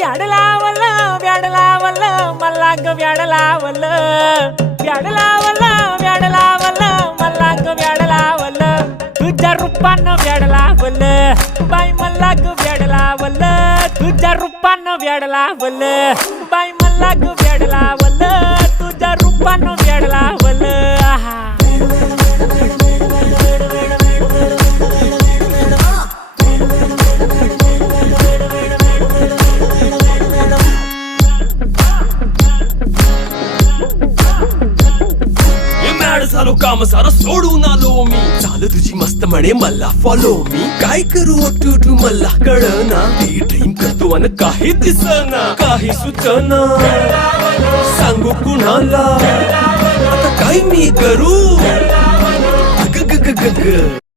व्याड लावलं व्याड लावलं मला ग व्याड लावलं व्याड लावलं व्याड लावलं मला ग व्याड लावलं तुझ्या रूपानं व्याड लावलं बाई मला ग व्याड लावलं तुझ्या रूपानं व्याड लावलं बाई मला ग व्याड लावलं तुझ्या रूपानं व्याड लावलं आहा झालो काम सारं सोडून आलो मी चाल तुझी मस्त म्हणे मला फॉलो मी काय करू टू मला कळना ती ड्रीम करतो आणि काही दिसना काही सुचना सांगू कुणाला आता काय मी करू ग ग ग ग ग